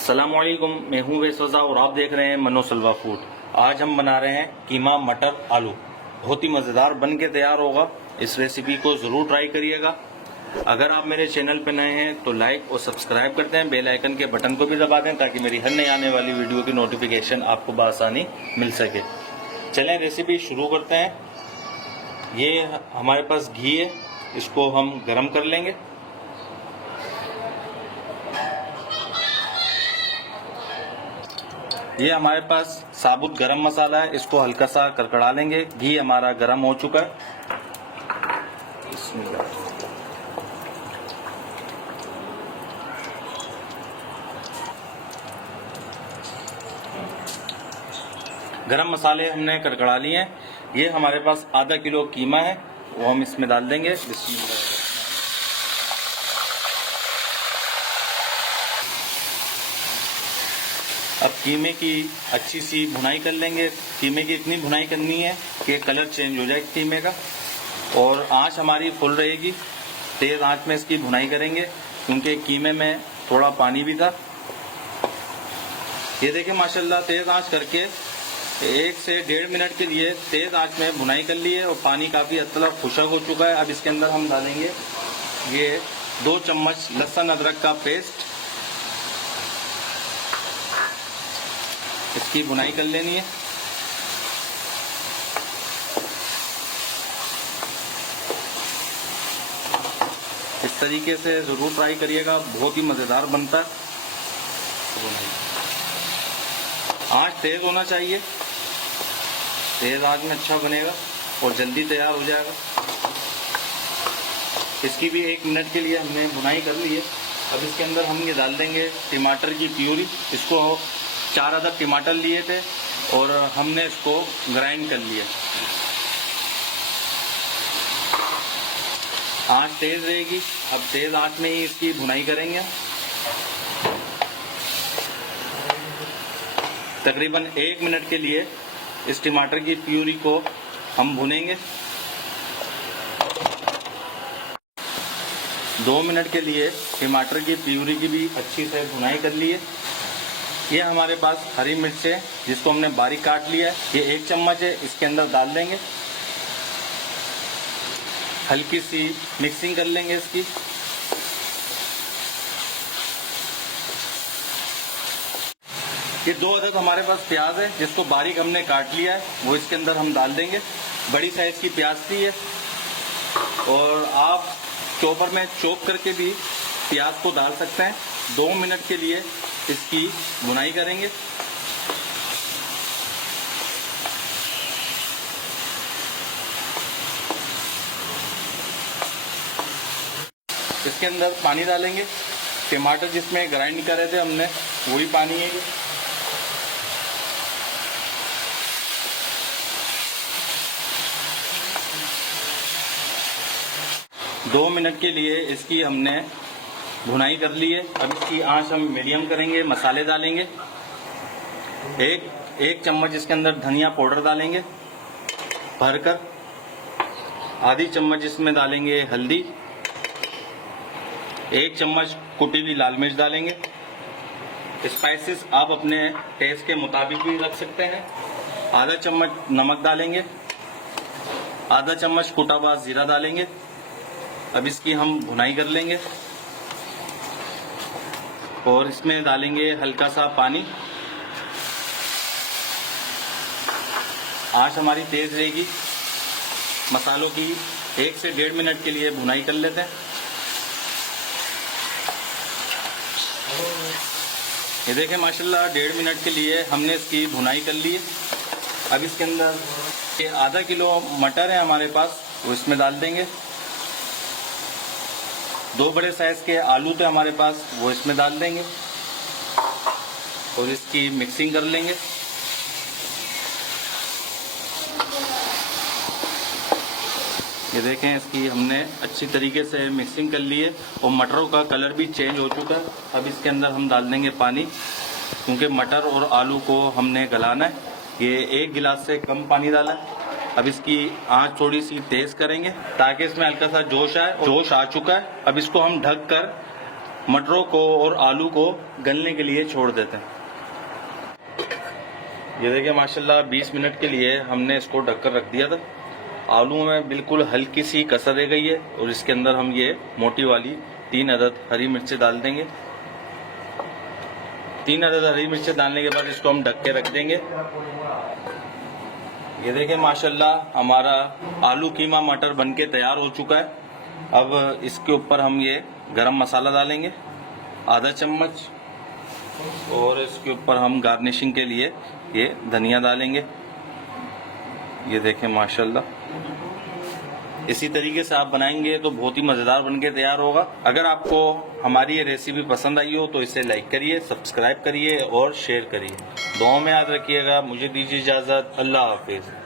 अस्सलामुअलैकुम, मैं हूं वेसवज़ा और आप देख रहे हैं मनोसलवा फूड। आज हम बना रहे हैं कीमा मटर आलू। बहुत ही मज़ेदार बन के तैयार होगा। इस रेसिपी को ज़रूर ट्राई करिएगा। अगर आप मेरे चैनल पर नए हैं तो लाइक और सब्सक्राइब करते हैं, बेल आइकन के बटन को भी दबा दें ताकि मेरी हर नई आने वाली वीडियो की नोटिफिकेशन आपको बआसानी मिल सके। चलें रेसिपी शुरू करते हैं। ये हमारे पास घी है, इसको हम गर्म कर लेंगे। ये हमारे पास साबुत गरम मसाला है, इसको हल्का सा कड़कड़ा लेंगे। घी हमारा गरम हो चुका है। गरम मसाले हमने कड़कड़ा लिए हैं। ये हमारे पास आधा किलो कीमा है, वो हम इसमें डाल देंगे। अब कीमे की अच्छी सी भुनाई कर लेंगे। कीमे की इतनी भुनाई करनी है कि कलर चेंज हो जाए कीमे का, और आंच हमारी फुल रहेगी। तेज आंच में इसकी भुनाई करेंगे क्योंकि कीमे में थोड़ा पानी भी था। ये देखिए माशाल्लाह, तेज आंच करके 1 से 1.5 मिनट के लिए तेज आंच में भुनाई कर ली है और पानी काफी हद तक खुशक हो चुका है। अब इसके अंदर हम डालेंगे ये 2 चम्मच लहसुन अदरक का पेस्ट। इसकी भुनाई कर लेनी है। इस तरीके से जरूर ट्राई करिएगा, बहुत ही मजेदार बनता है। आंच तेज होना चाहिए, तेज आंच में अच्छा बनेगा और जल्दी तैयार हो जाएगा। इसकी भी 1 मिनट के लिए हमने भुनाई कर ली है। अब इसके अंदर हम ये डाल देंगे टमाटर की प्यूरी। इसको 4 अदद टमाटर लिए थे और हमने इसको ग्राइंड कर लिया। आंच तेज रहेगी। अब तेज आंच में ही इसकी भुनाई करेंगे। तकरीबन 1 मिनट के लिए इस टमाटर की प्यूरी को हम भुनेंगे। 2 मिनट के लिए टमाटर की प्यूरी की भी अच्छी से भुनाई कर ली है। ये हमारे पास हरी मिर्च है जिसको हमने बारीक काट लिया है, ये 1 चम्मच है, इसके अंदर डाल देंगे। हल्की सी मिक्सिंग कर लेंगे इसकी। ये 2 अदद हमारे पास प्याज है जिसको बारीक हमने काट लिया है, वो इसके अंदर हम डाल देंगे। बड़ी साइज की प्याज थी है, और आप चॉपर में चॉप करके भी प्याज को डाल सकते हैं। 2 मिनट के लिए इसकी भुनाई करेंगे। इसके अंदर पानी डालेंगे। टमाटर जिसमें ग्राइंड करे थे हमने, वही पानी है ये। दो मिनट के लिए इसकी हमने भुनाई कर ली है। अब इसकी आंच हम मीडियम करेंगे। मसाले डालेंगे। एक चम्मच इसके अंदर धनिया पाउडर डालेंगे भरकर। आधी चम्मच इसमें डालेंगे हल्दी। 1 चम्मच कुटी हुई लाल मिर्च डालेंगे। स्पाइसेस आप अपने टेस्ट के मुताबिक भी रख सकते हैं। आधा चम्मच नमक डालेंगे। आधा चम्मच कुटा हुआ जीरा डालेंगे। अब इसकी हम भुनाई कर लेंगे और इसमें डालेंगे हल्का सा पानी। आंच हमारी तेज रहेगी। मसालों की 1 से 1.5 मिनट के लिए भुनाई कर लेते हैं। ये देखें माशाल्लाह, 1.5 मिनट के लिए हमने इसकी भुनाई कर ली है। अब इसके अंदर ये आधा किलो मटर है हमारे पास, वो इसमें डाल देंगे। 2 बड़े साइज के आलू थे हमारे पास, वो इसमें डाल देंगे और इसकी मिक्सिंग कर लेंगे। ये देखें, इसकी हमने अच्छी तरीके से मिक्सिंग कर ली है और मटरों का कलर भी चेंज हो चुका है। अब इसके अंदर हम डाल देंगे पानी, क्योंकि मटर और आलू को हमने गलाना है। ये 1 गिलास से कम पानी डाला है। अब इसकी आंच थोड़ी सी तेज करेंगे ताकि इसमें हल्का सा जोश आए। जोश आ चुका है। अब इसको हम ढक कर मटरों को और आलू को गलने के लिए छोड़ देते हैं। ये देखिए माशाल्लाह 20 मिनट के लिए हमने इसको ढककर रख दिया था। आलू में बिल्कुल हल्की सी कसर रह गई है और इसके अंदर हम ये मोटी वाली 3 अदद हरी मिर्चें डाल देंगे। 3 अदद हरी मिर्चें डालने के बाद इसको हम ढक के रख देंगे। ये देखिए माशाल्लाह हमारा आलू कीमा मटर बनके तैयार हो चुका है। अब इसके ऊपर हम ये गरम मसाला डालेंगे आधा चम्मच, और इसके ऊपर हम गार्निशिंग के लिए ये धनिया डालेंगे। ये देखें माशाल्लाह, इसी तरीके से आप बनाएंगे तो बहुत ही मज़ेदार बनके तैयार होगा। अगर आपको हमारी ये रेसिपी पसंद आई हो तो इसे लाइक करिए, सब्सक्राइब करिए और शेयर करिए। दुआओं में याद रखिएगा। मुझे दीजिए इजाज़त। अल्लाह हाफिज़।